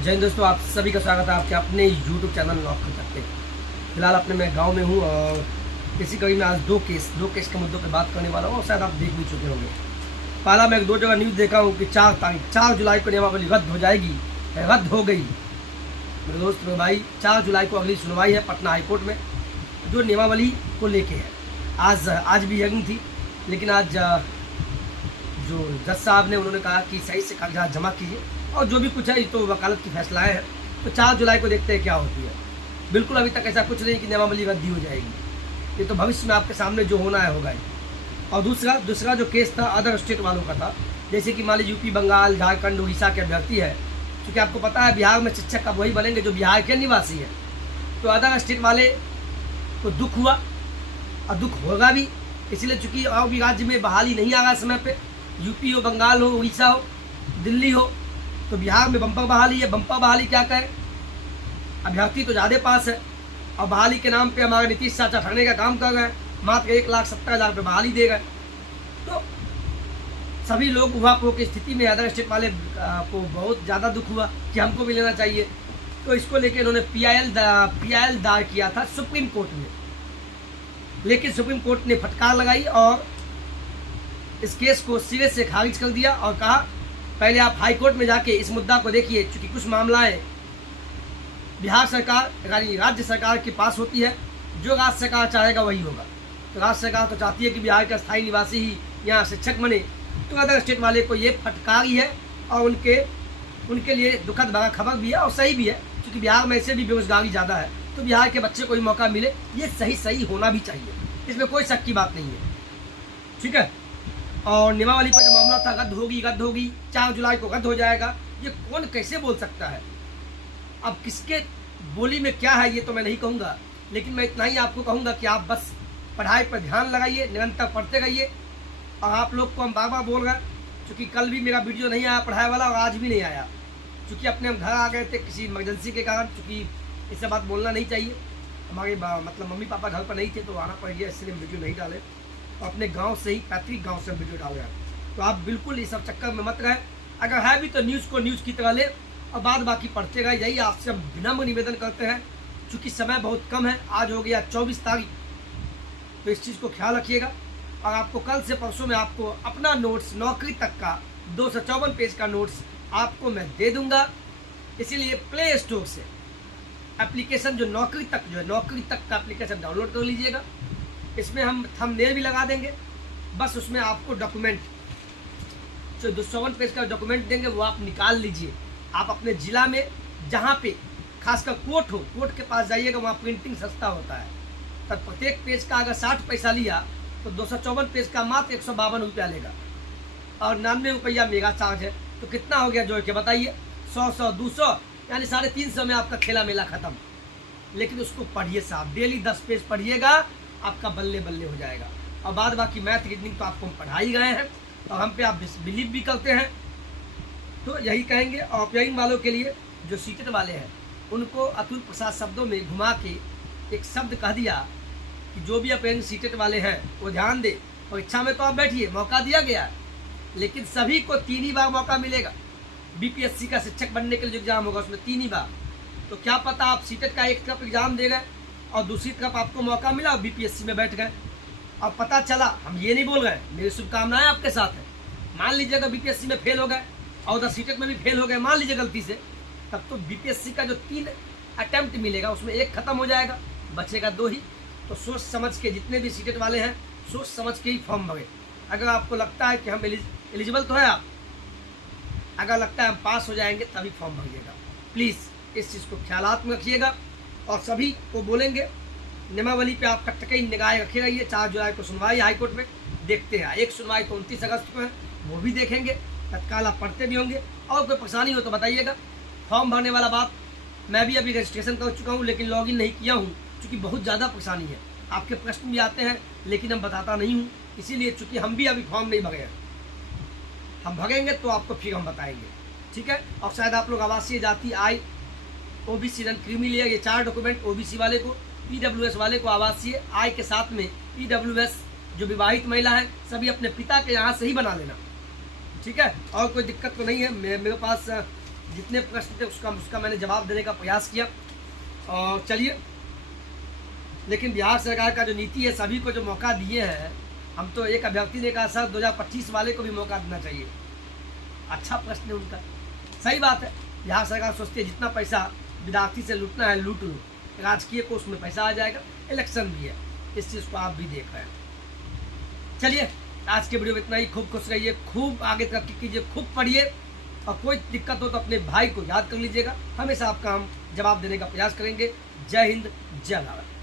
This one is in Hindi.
जय हिंद दोस्तों, आप सभी का स्वागत है आपके अपने YouTube चैनल लॉक कर सकते हैं। फिलहाल अपने मैं गांव में हूं और इसी कड़ी में आज दो केस के मुद्दों पर बात करने वाला हूं और शायद आप देख भी चुके होंगे। पहला मैं दो जगह न्यूज़ देखा हूं कि 4 जुलाई को नियमावली रद्द हो जाएगी, रद्द हो गई। मेरे दोस्त मेरे भाई, 4 जुलाई को अगली सुनवाई है पटना हाईकोर्ट में जो नियमावली को लेके है। आज भी हियरिंग थी, लेकिन आज जो जज साहब ने उन्होंने कहा कि सही से कागजात जमा कीजिए और जो भी कुछ है तो वकालत की फैसलाएँ हैं। तो 4 जुलाई को देखते हैं क्या होती है। बिल्कुल अभी तक ऐसा कुछ नहीं कि नियमावली रद्द हो जाएगी, ये तो भविष्य में आपके सामने जो होना है होगा। और दूसरा जो केस था अदर स्टेट वालों का था, जैसे कि मान लीजिए यूपी, बंगाल, झारखंड, उड़ीसा के अभ्यर्थी है। क्योंकि आपको पता है बिहार में शिक्षक अब वही बनेंगे जो बिहार के निवासी हैं। तो अदर स्टेट वाले को दुख हुआ और दुख होगा भी, इसलिए चूँकि और भी राज्य में बहाली नहीं आ रहा समय पे, यूपी हो, बंगाल हो, उड़ीसा हो, दिल्ली हो, तो बिहार में बम्पर बहाली है। बम्पर बहाली क्या कहें, अभ्यर्थी तो ज़्यादा पास है और बहाली के नाम पे हमारे नीतीश चाचा ठगने का काम कर रहे हैं। मात्र 1,70,000 रुपये बहाली दे गए। तो सभी लोग उहापोह की स्थिति में अदर स्टेट वाले को बहुत ज़्यादा दुख हुआ कि हमको भी लेना चाहिए। तो इसको लेकर इन्होंने PIL दायर किया था सुप्रीम कोर्ट में, लेकिन सुप्रीम कोर्ट ने फटकार लगाई और इस केस को सिरे से खारिज कर दिया और कहा पहले आप हाई कोर्ट में जाके इस मुद्दा को देखिए। चूँकि कुछ मामलाएं बिहार सरकार यानी राज्य सरकार के पास होती है, जो राज्य सरकार चाहेगा वही होगा। तो राज्य सरकार तो चाहती है कि बिहार का स्थायी निवासी ही यहाँ शिक्षक बने। तो अदर स्टेट वाले को ये फटकारी है और उनके लिए दुखद भरा खबर भी है और सही भी है, क्योंकि बिहार में ऐसे भी बेरोजगारी ज़्यादा है। तो बिहार के बच्चे को ही मौका मिले, ये सही होना भी चाहिए, इसमें कोई शक की बात नहीं है। ठीक है। और नियमावली पर जो मामला था रद्द होगी 4 जुलाई को रद्द हो जाएगा, ये कौन कैसे बोल सकता है। अब किसके बोली में क्या है ये तो मैं नहीं कहूँगा, लेकिन मैं इतना ही आपको कहूँगा कि आप बस पढ़ाई पर ध्यान लगाइए, निरंतर पढ़ते रहिए। और आप लोग को हम बार बोल रहे हैं, क्योंकि कल भी मेरा वीडियो नहीं आया पढ़ाई वाला और आज भी नहीं आया, क्योंकि अपने हम घर आ गए थे किसी इमरजेंसी के कारण। चूँकि इससे बात बोलना नहीं चाहिए, हमारे मतलब मम्मी पापा घर पर नहीं थे तो आना पड़ गया, इसलिए वीडियो नहीं डाले। तो अपने गांव से ही पैतृक गांव से वीडियो डाल रहे हैं। तो आप बिल्कुल इस सब चक्कर में मत रहे। अगर है भी तो न्यूज़ को न्यूज़ की तरह ले और बाद बाकी पढ़ते गए। यही आपसे हम विनम्र निवेदन करते हैं, चूँकि समय बहुत कम है। आज हो गया 24 तारीख, तो इस चीज़ को ख्याल रखिएगा। और आपको कल से परसों में आपको अपना नोट्स नौकरी तक का 254 पेज का नोट्स आपको मैं दे दूँगा। इसीलिए प्ले स्टोर से एप्लीकेशन जो नौकरी तक का एप्लीकेशन डाउनलोड कर लीजिएगा। इसमें हम थंबनेल भी लगा देंगे। बस उसमें आपको डॉक्यूमेंट जो 254 पेज का डॉक्यूमेंट देंगे वो आप निकाल लीजिए। आप अपने ज़िला में जहाँ पे खासकर कोर्ट हो, कोर्ट के पास जाइएगा, वहाँ प्रिंटिंग सस्ता होता है। तब प्रत्येक पेज का अगर 60 पैसा लिया तो 254 पेज का मात्र 152 रुपया लेगा और 99 रुपया मेगा चार्ज है। तो कितना हो गया जोड़ के बताइए, 100 200 यानी 350 में आपका खेला मेला ख़त्म। लेकिन उसको पढ़िए साहब, डेली 10 पेज पढ़िएगा, आपका बल्ले बल्ले हो जाएगा। और बाद बाकी मैथ रीजनिंग तो आपको हम पढ़ा ही गए हैं और हम पे आप बिलीव भी करते हैं। तो यही कहेंगे। और अपेयरिंग वालों के लिए जो सीटेट वाले हैं उनको अतुल प्रसाद शब्दों में घुमा के एक शब्द कह दिया कि जो भी अपेयरिंग सीटेट वाले हैं वो ध्यान दे। परीक्षा में तो आप बैठिए, मौका दिया गया है, लेकिन सभी को 3 ही बार मौका मिलेगा। BPSC का शिक्षक बनने के लिए जो एग्ज़ाम होगा उसमें 3 ही बार। तो क्या पता आप सीटेट का एक तरफ एग्ज़ाम दे गए और दूसरी तरफ आपको मौका मिला और BPSC में बैठ गए और पता चला, हम ये नहीं बोल रहे हैं, मेरी शुभकामनाएं आपके साथ है। मान लीजिए अगर BPSC में फेल हो गए और उधर सीटेट में भी फेल हो गए, मान लीजिए गलती से, तब तो BPSC का जो 3 अटैम्प्ट मिलेगा उसमें 1 खत्म हो जाएगा, बचेगा 2 ही। तो सोच समझ के जितने भी सीटेट वाले हैं सोच समझ के ही फॉर्म भरें। अगर आपको लगता है कि हम एलिजिबल तो है, आप अगर लगता है हम पास हो जाएंगे तभी फॉर्म भरिएगा। प्लीज़ इस चीज़ को ख्यालात में रखिएगा। और सभी को बोलेंगे नियमावली पे आप कहीं निगाह रखे रहिए। 4 जुलाई को सुनवाई हाईकोर्ट में, देखते हैं। एक सुनवाई तो 29 अगस्त को है, वो भी देखेंगे। तत्काल आप पढ़ते भी होंगे। और कोई परेशानी हो तो बताइएगा। फॉर्म भरने वाला बात, मैं भी अभी रजिस्ट्रेशन कर चुका हूँ लेकिन लॉगिन नहीं किया हूँ, क्योंकि बहुत ज़्यादा परेशानी है। आपके प्रश्न भी आते हैं लेकिन हम बताता नहीं हूँ, इसीलिए चूँकि हम भी अभी फॉर्म नहीं भरे हैं। हम भरेंगे तो आपको फिर हम बताएंगे, ठीक है। और शायद आप लोग आवासीय जाति, आय, OBC रन क्रीमी लिया, ये 4 डॉक्यूमेंट OBC वाले को, PWS वाले को आवासीय, आय के साथ में PWS जो विवाहित महिला है सभी अपने पिता के यहाँ से ही बना लेना, ठीक है। और कोई दिक्कत तो नहीं है। मेरे पास जितने प्रश्न थे उसका मैंने जवाब देने का प्रयास किया। और चलिए, लेकिन बिहार सरकार का जो नीति है, सभी को जो मौका दिए हैं, हम तो एक अभ्यर्थी ने कहा सर 2025 वाले को भी मौका देना चाहिए। अच्छा प्रश्न है उनका, सही बात है। बिहार सरकार सोचती है जितना पैसा विद्यार्थी से लूटना है लूट लो, राजकीय कोष में पैसा आ जाएगा, इलेक्शन भी है, इस चीज़ को आप भी देख रहे हैं। चलिए, आज के वीडियो में इतना ही। खूब खुश रहिए, खूब आगे तरक्की कीजिए, खूब पढ़िए, और कोई दिक्कत हो तो अपने भाई को याद कर लीजिएगा। हमेशा आपका हम जवाब देने का प्रयास करेंगे। जय हिंद, जय भारत।